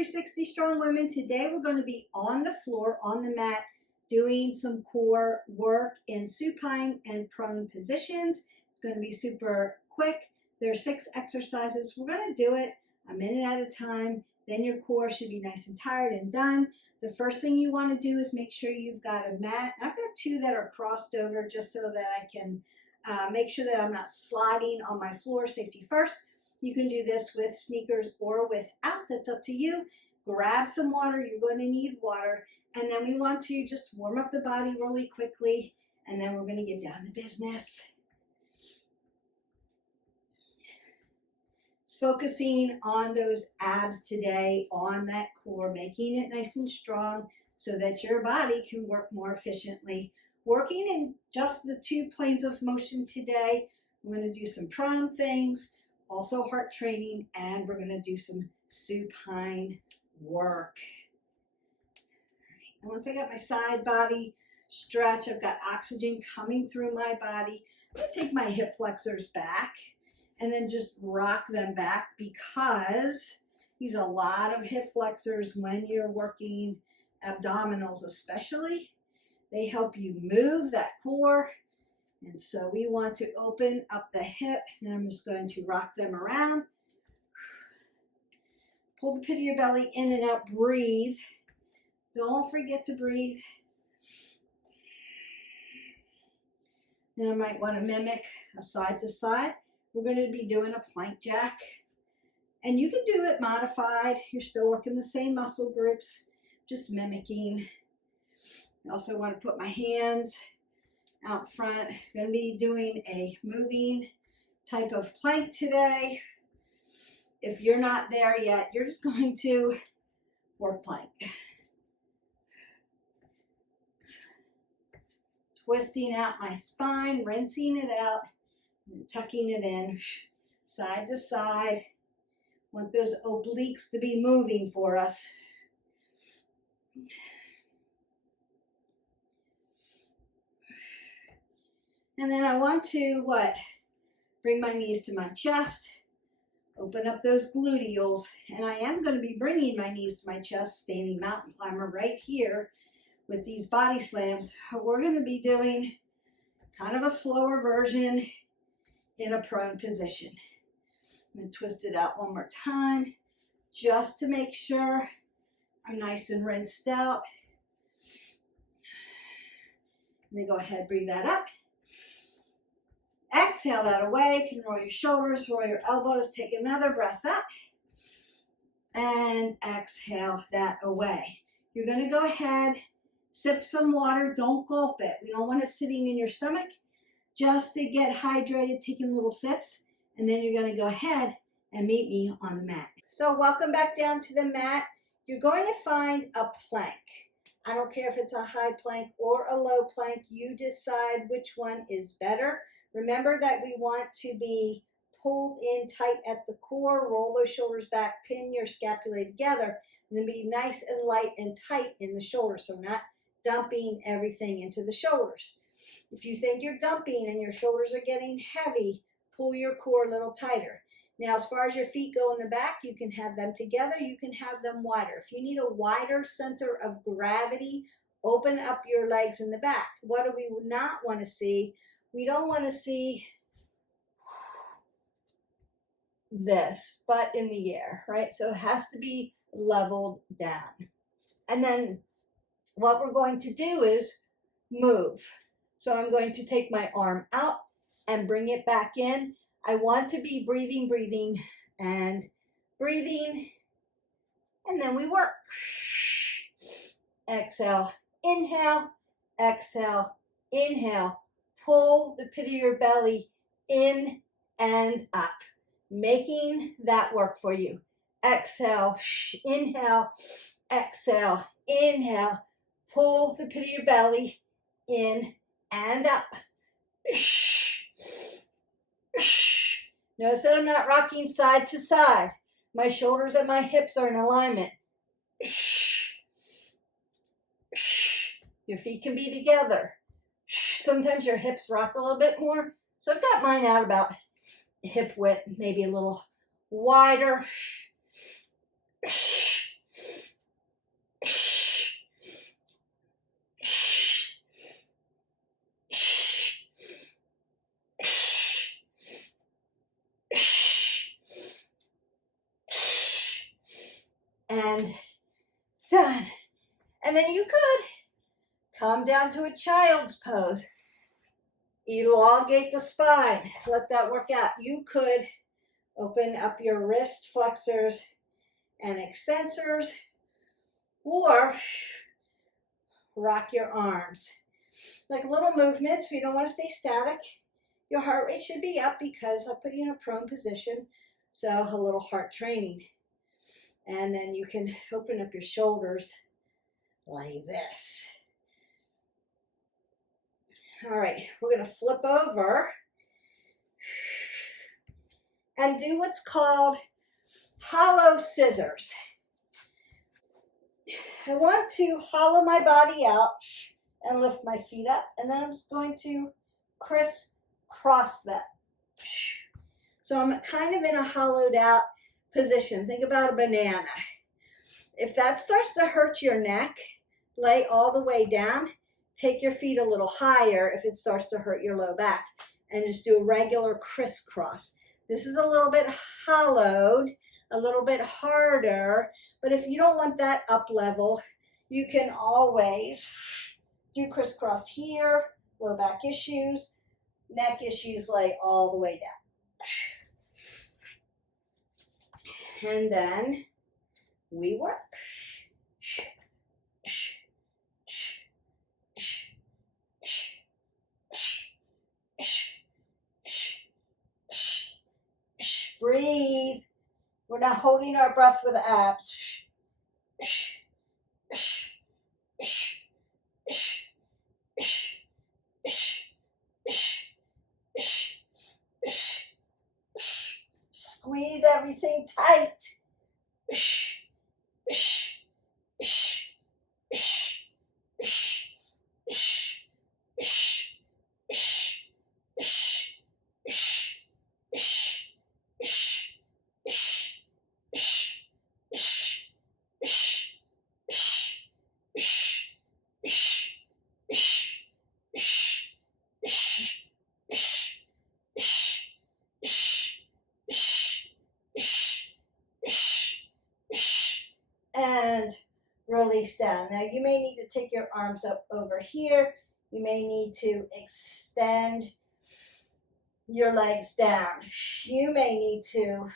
360 Strong Women. Today we're going to be on the floor, on the mat, doing some core work in supine and prone positions. It's going to be super quick. There are 6 exercises. We're going to do it a minute at a time. Then your core should be nice and tired and done. The first thing you want to do is make sure you've got a mat. I've got 2 that are crossed over just so that I can make sure that I'm not sliding on my floor. Safety first. You can do this with sneakers or without. That's up to you. Grab some water. You're going to need water. And then we want to just warm up the body really quickly. And then we're going to get down to business. Just focusing on those abs today, on that core, making it nice and strong so that your body can work more efficiently. Working in just the 2 planes of motion today. We're going to do some prone things, also heart training, and we're going to do some supine work. And once I got my side body stretch, I've got oxygen coming through my body. I'm going to take my hip flexors back and then just rock them back, because use a lot of hip flexors when you're working abdominals especially. They help you move that core. And so we want to open up the hip, and I'm just going to rock them around. Pull the pit of your belly in and out. Breathe. Don't forget to breathe. Then I might want to mimic a side to side. We're going to be doing a plank jack. And you can do it modified. You're still working the same muscle groups, just mimicking. I also want to put my hands out front. I'm going to be doing a moving type of plank today. If you're not there yet, you're just going to work plank. Twisting out my spine, rinsing it out, and tucking it in, side to side. Want those obliques to be moving for us. And then I want to, bring my knees to my chest, open up those gluteals, and I am going to be bringing my knees to my chest, standing mountain climber right here with these body slams. We're going to be doing kind of a slower version in a prone position. I'm going to twist it out one more time just to make sure I'm nice and rinsed out. And then go ahead, breathe that up. Exhale that away. You can roll your shoulders, roll your elbows, take another breath up, and exhale that away. You're going to go ahead, sip some water. Don't gulp it. We don't want it sitting in your stomach. Just to get hydrated, taking little sips, and then you're going to go ahead and meet me on the mat. So welcome back down to the mat. You're going to find a plank. I don't care if it's a high plank or a low plank. You decide which one is better. Remember that we want to be pulled in tight at the core, roll those shoulders back, pin your scapulae together, and then be nice and light and tight in the shoulders, so not dumping everything into the shoulders. If you think you're dumping and your shoulders are getting heavy, pull your core a little tighter. Now, as far as your feet go in the back, you can have them together, you can have them wider. If you need a wider center of gravity, open up your legs in the back. What do we not want to see? We don't want to see this, but in the air, right? So it has to be leveled down. And then what we're going to do is move. So I'm going to take my arm out and bring it back in. I want to be breathing, and breathing, and then we work. Exhale, inhale, exhale, inhale. Pull the pit of your belly in and up, making that work for you. Exhale, inhale, exhale, inhale. Pull the pit of your belly in and up. Notice that I'm not rocking side to side. My shoulders and my hips are in alignment. Your feet can be together. Sometimes your hips rock a little bit more. So I've got mine out about hip width, maybe a little wider. and done. And then you could come down to a child's pose. Elongate the spine. Let that work out. You could open up your wrist flexors and extensors, or rock your arms. Like little movements. If you don't want to stay static, your heart rate should be up because I put you in a prone position. So a little heart training. And then you can open up your shoulders like this. All right, we're going to flip over and do what's called hollow scissors. I want to hollow my body out and lift my feet up, and then I'm just going to crisscross them. So I'm kind of in a hollowed out position. Think about a banana. If that starts to hurt your neck, lay all the way down. Take your feet a little higher if it starts to hurt your low back, and just do a regular crisscross. This is a little bit hollowed, a little bit harder, but if you don't want that up level, you can always do crisscross here. Low back issues, neck issues, lay all the way down. And then we work. Breathe. We're not holding our breath with abs. Squeeze everything tight. And release down. Now you may need to take your arms up over here. You may need to extend your legs down. You may need to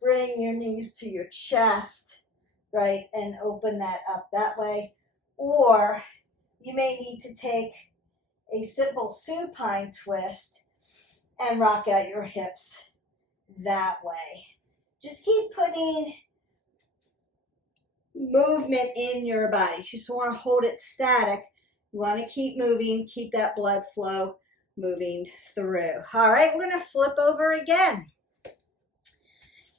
bring your knees to your chest, right, and open that up that way. Or you may need to take a simple supine twist and rock out your hips that way. Just keep putting movement in your body. You just want to hold it static. You want to keep moving, keep that blood flow moving through. All right, we're going to flip over again.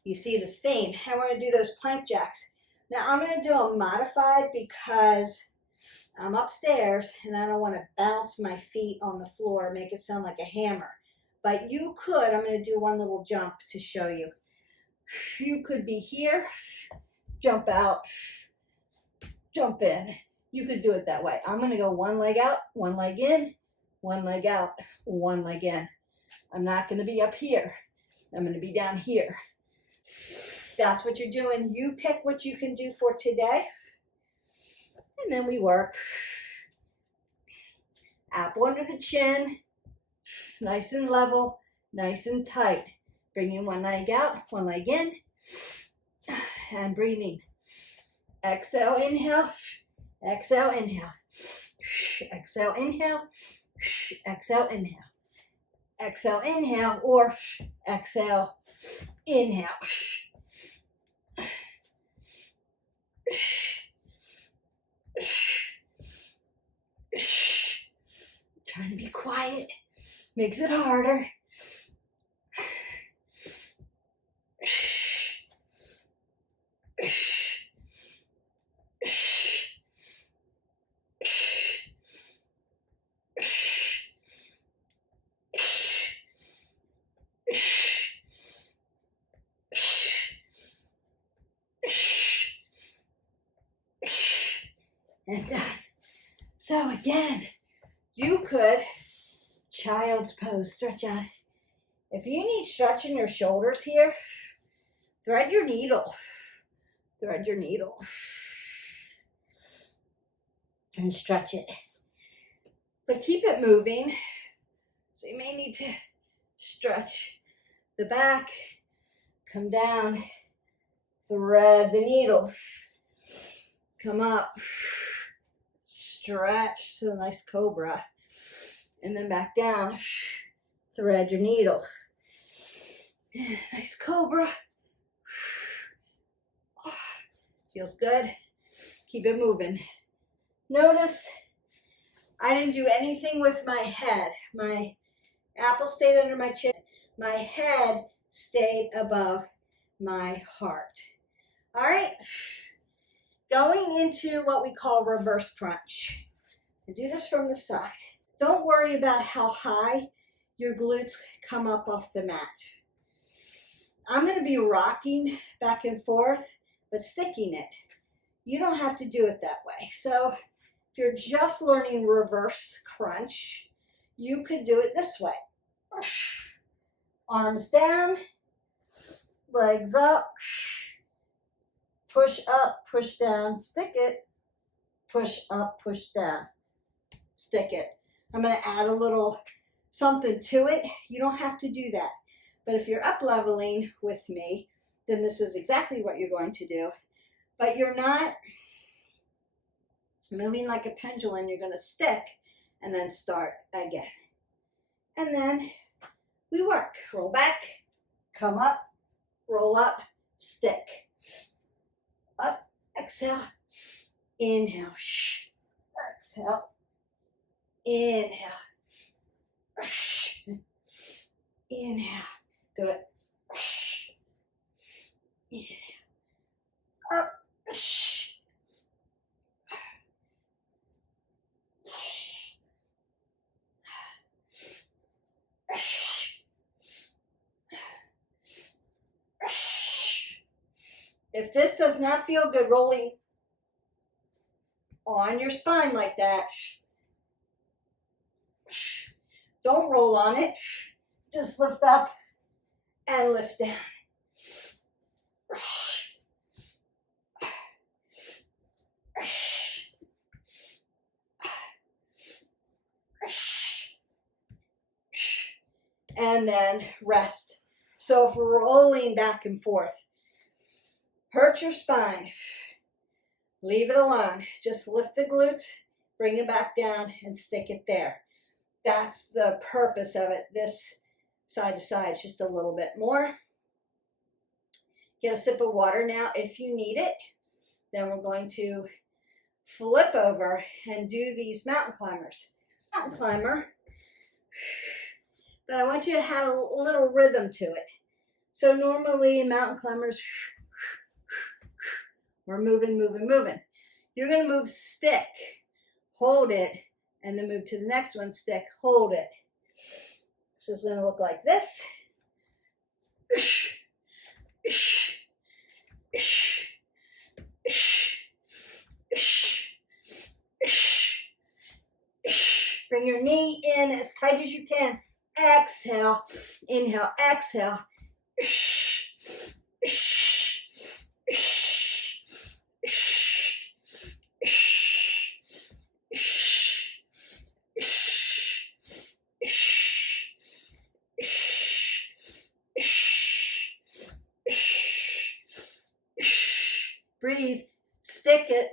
You see the stain. And we're going to do those plank jacks. Now I'm going to do a modified because I'm upstairs and I don't want to bounce my feet on the floor, make it sound like a hammer. But you could, I'm going to do one little jump to show you. You could be here, jump out, jump in. You could do it that way. I'm going to go one leg out, one leg in, one leg out, one leg in. I'm not going to be up here. I'm going to be down here. That's what you're doing. You pick what you can do for today. And then we work. Apple under the chin. Nice and level, nice and tight. Bringing one leg out, one leg in. And breathing. Exhale, inhale. Exhale, inhale. Exhale, inhale. Exhale, inhale. Exhale, inhale, or exhale, inhale. Trying to be quiet makes it harder. And done. So again, you could child's pose, stretch out. If you need stretch in your shoulders here, thread your needle. Thread your needle and stretch it. But keep it moving. So you may need to stretch the back, come down, thread the needle, come up, stretch to a nice cobra, and then back down, thread your needle. Nice cobra. Feels good. Keep it moving. Notice I didn't do anything with my head. My apple stayed under my chin. My head stayed above my heart. All right. Going into what we call reverse crunch. I do this from the side. Don't worry about how high your glutes come up off the mat. I'm going to be rocking back and forth, but sticking it. You don't have to do it that way. So if you're just learning reverse crunch, you could do it this way. Arms down, legs up, push up, push down, stick it, push up, push down, stick it. I'm going to add a little something to it. You don't have to do that. But if you're up leveling with me, then this is exactly what you're going to do. But you're not moving like a pendulum. You're going to stick and then start again. And then we work. Roll back, come up, roll up, stick. Up, exhale, inhale, exhale, inhale, inhale. Good. Inhale. Up. If this does not feel good rolling on your spine like that, don't roll on it. Just lift up and lift down. And then rest. So if we're rolling back and forth, hurt your spine, leave it alone. Just lift the glutes, bring it back down and stick it there. That's the purpose of it. This side to side, just a little bit more. Get a sip of water now if you need it. Then we're going to flip over and do these mountain climbers. Mountain climber, but I want you to have a little rhythm to it. So normally mountain climbers, we're moving, moving, moving. You're going to move stick, hold it, and then move to the next one, stick, hold it. So it's going to look like this. Bring your knee in as tight as you can. Exhale, inhale, exhale. Breathe, stick it,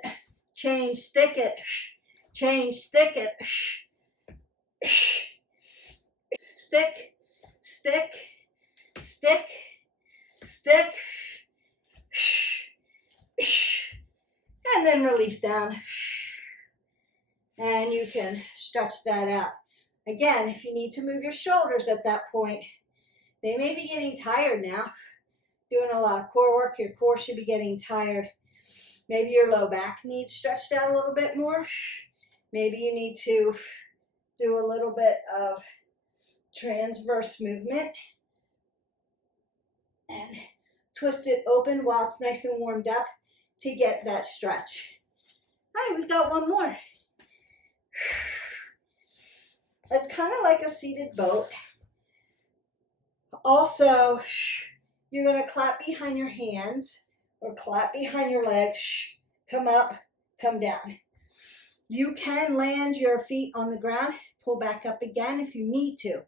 change, stick it, change, stick it. Stick, stick, stick, stick, and then release down. And you can stretch that out. Again, if you need to move your shoulders at that point, they may be getting tired now. Doing a lot of core work, your core should be getting tired. Maybe your low back needs stretched out a little bit more. Maybe you need to do a little bit of transverse movement and twist it open while it's nice and warmed up to get that stretch. All right, we've got one more. It's kind of like a seated boat. Also, you're going to clap behind your hands or clap behind your legs. Come up, come down. You can land your feet on the ground, pull back up again if you need to.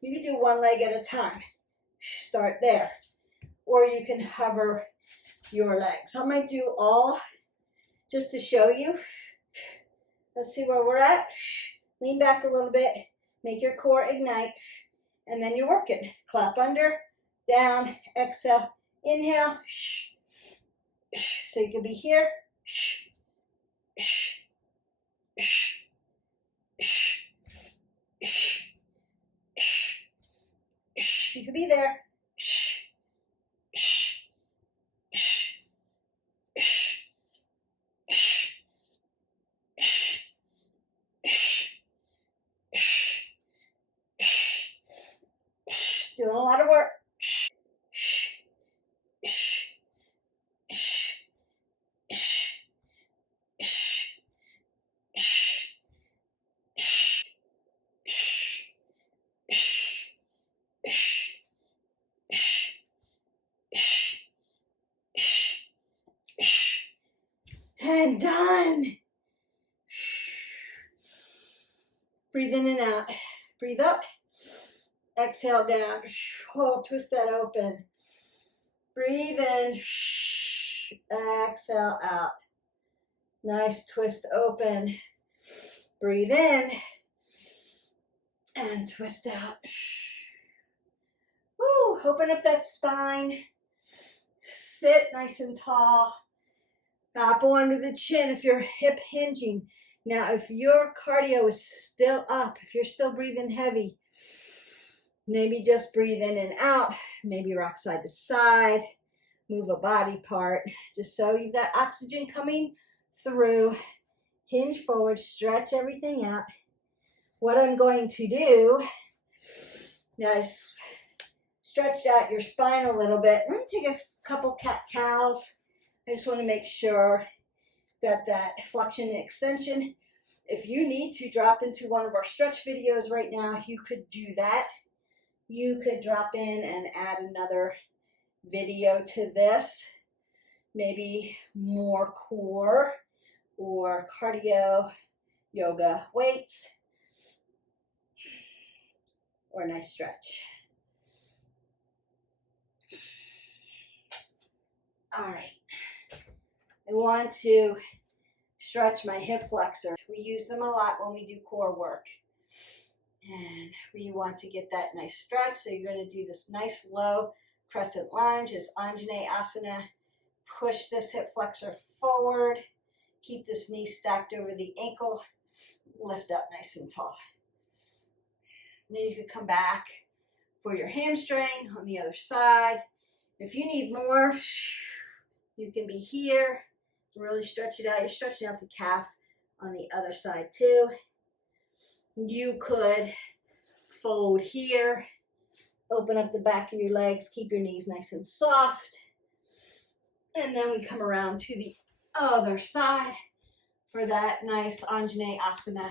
You can do one leg at a time. Start there. Or you can hover your legs. I might do all just to show you. Let's see where we're at. Lean back a little bit. Make your core ignite. And then you're working. Clap under, down, exhale, inhale. So you can be here. You could be there. Doing a lot of work. And done. Breathe in and out. Breathe up. Exhale down. Oh, twist that open. Breathe in. Exhale out. Nice twist open. Breathe in. And twist out. Woo, open up that spine. Sit nice and tall. Apple under the chin if you're hip hinging. Now, if your cardio is still up, if you're still breathing heavy, maybe just breathe in and out. Maybe rock side to side. Move a body part. Just so you've got oxygen coming through. Hinge forward. Stretch everything out. What I'm going to do, now I stretched out your spine a little bit. I'm going to take a couple cat-cows. I just want to make sure got that flexion and extension. If you need to drop into one of our stretch videos right now, you could do that. You could drop in and add another video to this. Maybe more core or cardio, yoga weights, or a nice stretch. All right. I want to stretch my hip flexor. We use them a lot when we do core work. And we want to get that nice stretch. So you're going to do this nice low crescent lunge, this Anjaneyasana. Push this hip flexor forward. Keep this knee stacked over the ankle. Lift up nice and tall. And then you could come back for your hamstring on the other side. If you need more, you can be here. Really stretch it out. You're stretching out the calf on the other side too. You could fold here. Open up the back of your legs. Keep your knees nice and soft. And then we come around to the other side for that nice Anjaneyasana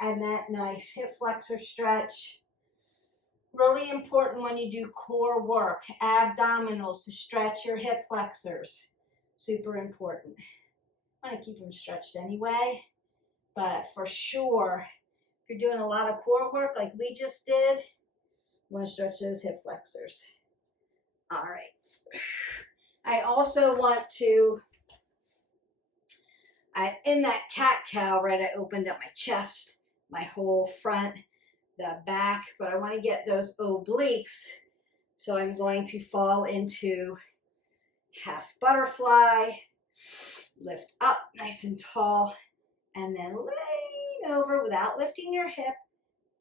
and that nice hip flexor stretch. Really important when you do core work, abdominals, to stretch your hip flexors. Super important. I want to keep them stretched anyway, but for sure, if you're doing a lot of core work like we just did, you want to stretch those hip flexors. All right. I also want to, in that cat-cow, right, I opened up my chest, my whole front, the back, but I want to get those obliques, so I'm going to fall into half butterfly, lift up nice and tall, and then lean over without lifting your hip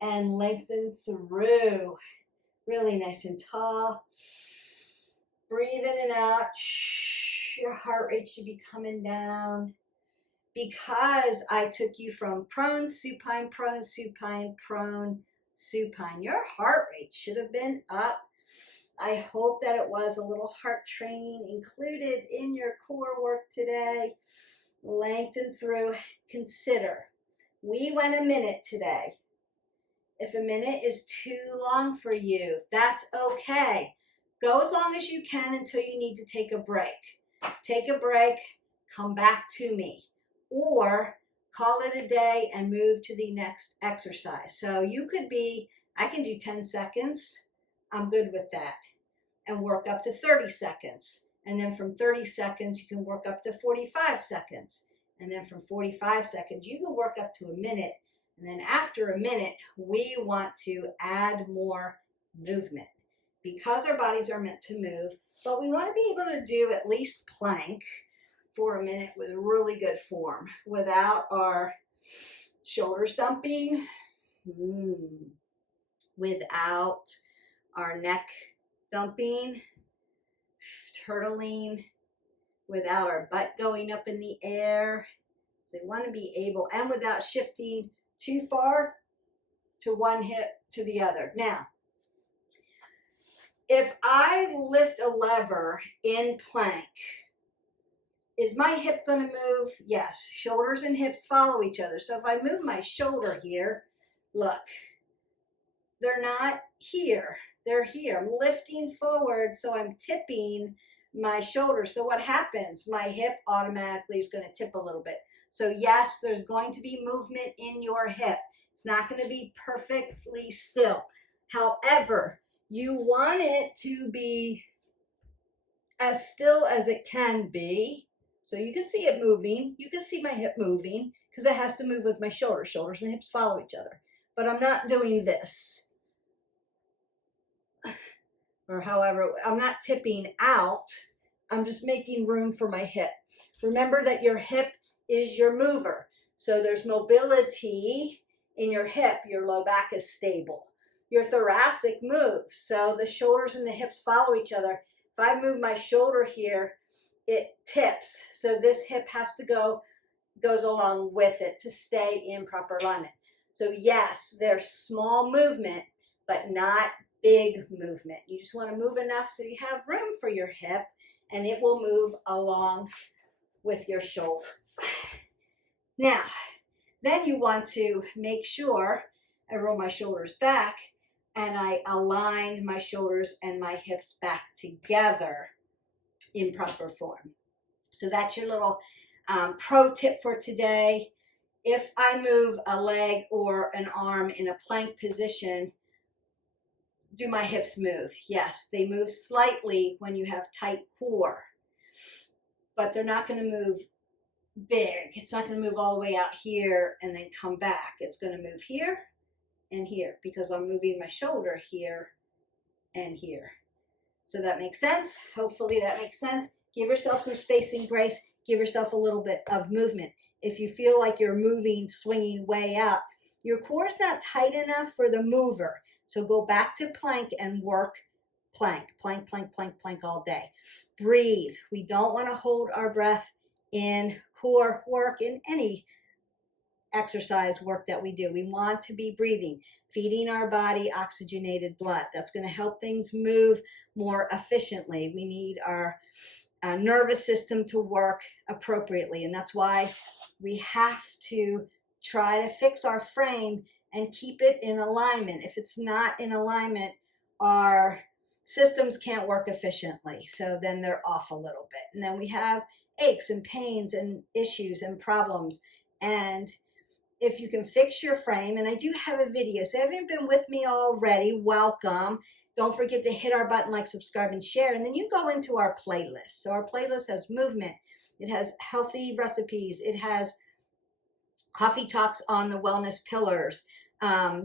and lengthen through. Really nice and tall. Breathe in and out. Your heart rate should be coming down. Because I took you from prone, supine, prone, supine, prone, supine. Your heart rate should have been up. I hope that it was a little heart training included in your core work today. Lengthen through. Consider. We went a minute today. If a minute is too long for you, that's okay. Go as long as you can until you need to take a break. take a break, come back to me, or call it a day and move to the next exercise. So you could be, I can do 10 seconds. I'm good with that. And work up to 30 seconds. And then from 30 seconds, you can work up to 45 seconds. And then from 45 seconds, you can work up to a minute. And then after a minute, we want to add more movement because our bodies are meant to move, but we want to be able to do at least plank for a minute with really good form without our shoulders dumping, without our neck dumping, turtling, without our butt going up in the air. So we want to be able, and without shifting too far to one hip to the other. Now, if I lift a lever in plank, is my hip going to move? Yes. Shoulders and hips follow each other. So if I move my shoulder here, look, they're not here. They're here. I'm lifting forward, so I'm tipping my shoulder. So what happens? My hip automatically is going to tip a little bit. So yes, there's going to be movement in your hip. It's not going to be perfectly still. However, you want it to be as still as it can be. So you can see it moving. You can see my hip moving because it has to move with my shoulders. Shoulders and hips follow each other. But I'm not doing this. Or however, I'm not tipping out. I'm just making room for my hip. Remember that your hip is your mover. So there's mobility in your hip. Your low back is stable. Your thoracic moves. So the shoulders and the hips follow each other. If I move my shoulder here, it tips. So this hip has to goes along with it to stay in proper alignment. So yes, there's small movement, but not big movement. You just want to move enough so you have room for your hip and it will move along with your shoulder. Now, then you want to make sure I roll my shoulders back and I align my shoulders and my hips back together in proper form. So that's your little pro tip for today. If I move a leg or an arm in a plank position, do my hips move? Yes, they move slightly when you have tight core, but they're not going to move big. It's not going to move all the way out here and then come back. It's going to move here and here because I'm moving my shoulder here and here. So that makes sense. Hopefully that makes sense. Give yourself some space and grace. Give yourself a little bit of movement. If you feel like you're moving, swinging way out, your core is not tight enough for the mover. So go back to plank and work plank, plank, plank, plank, plank all day. Breathe. We don't want to hold our breath in core work, in any exercise work that we do. We want to be breathing, feeding our body oxygenated blood. That's going to help things move more efficiently. We need our nervous system to work appropriately, and that's why we have to try to fix our frame and keep it in alignment. If it's not in alignment, our systems can't work efficiently, so then they're off a little bit, and then we have aches and pains and issues and problems. And if you can fix your frame, and I do have a video, so if you haven't been with me already, welcome. Don't forget to hit our button, like, subscribe, and share, and then you go into our playlist. So our playlist has movement, it has healthy recipes, it has coffee talks on the wellness pillars,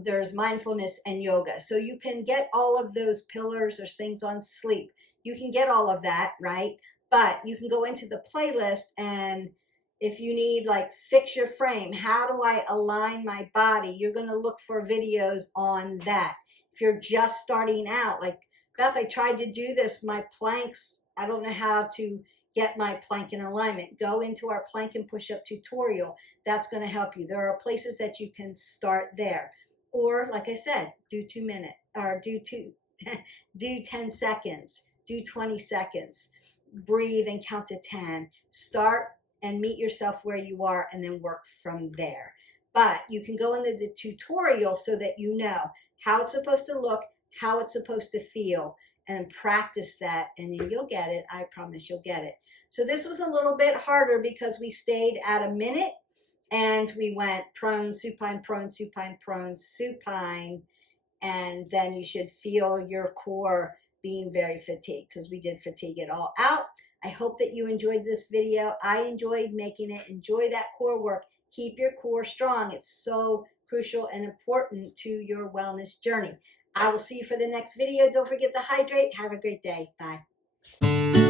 there's mindfulness and yoga. So you can get all of those pillars. There's things on sleep. You can get all of that, right? But you can go into the playlist, and if you need, like, fix your frame, how do I align my body? You're going to look for videos on that. If you're just starting out, like, Beth, I tried to do this, my planks, I don't know how to get my plank in alignment. Go into our plank and push-up tutorial. That's going to help you. There are places that you can start there. Or, like I said, do 2 minutes, or do 10 seconds, do 20 seconds. Breathe and count to 10. Start and meet yourself where you are and then work from there. But you can go into the tutorial so that you know how it's supposed to look, how it's supposed to feel, and practice that, and then you'll get it. I promise you'll get it. So this was a little bit harder because we stayed at a minute and we went prone, supine, prone, supine, prone, supine, and then you should feel your core being very fatigued because we did fatigue it all out. I hope that you enjoyed this video. I enjoyed making it. Enjoy that core work. Keep your core strong. It's so crucial and important to your wellness journey. I will see you for the next video. Don't forget to hydrate. Have a great day. Bye.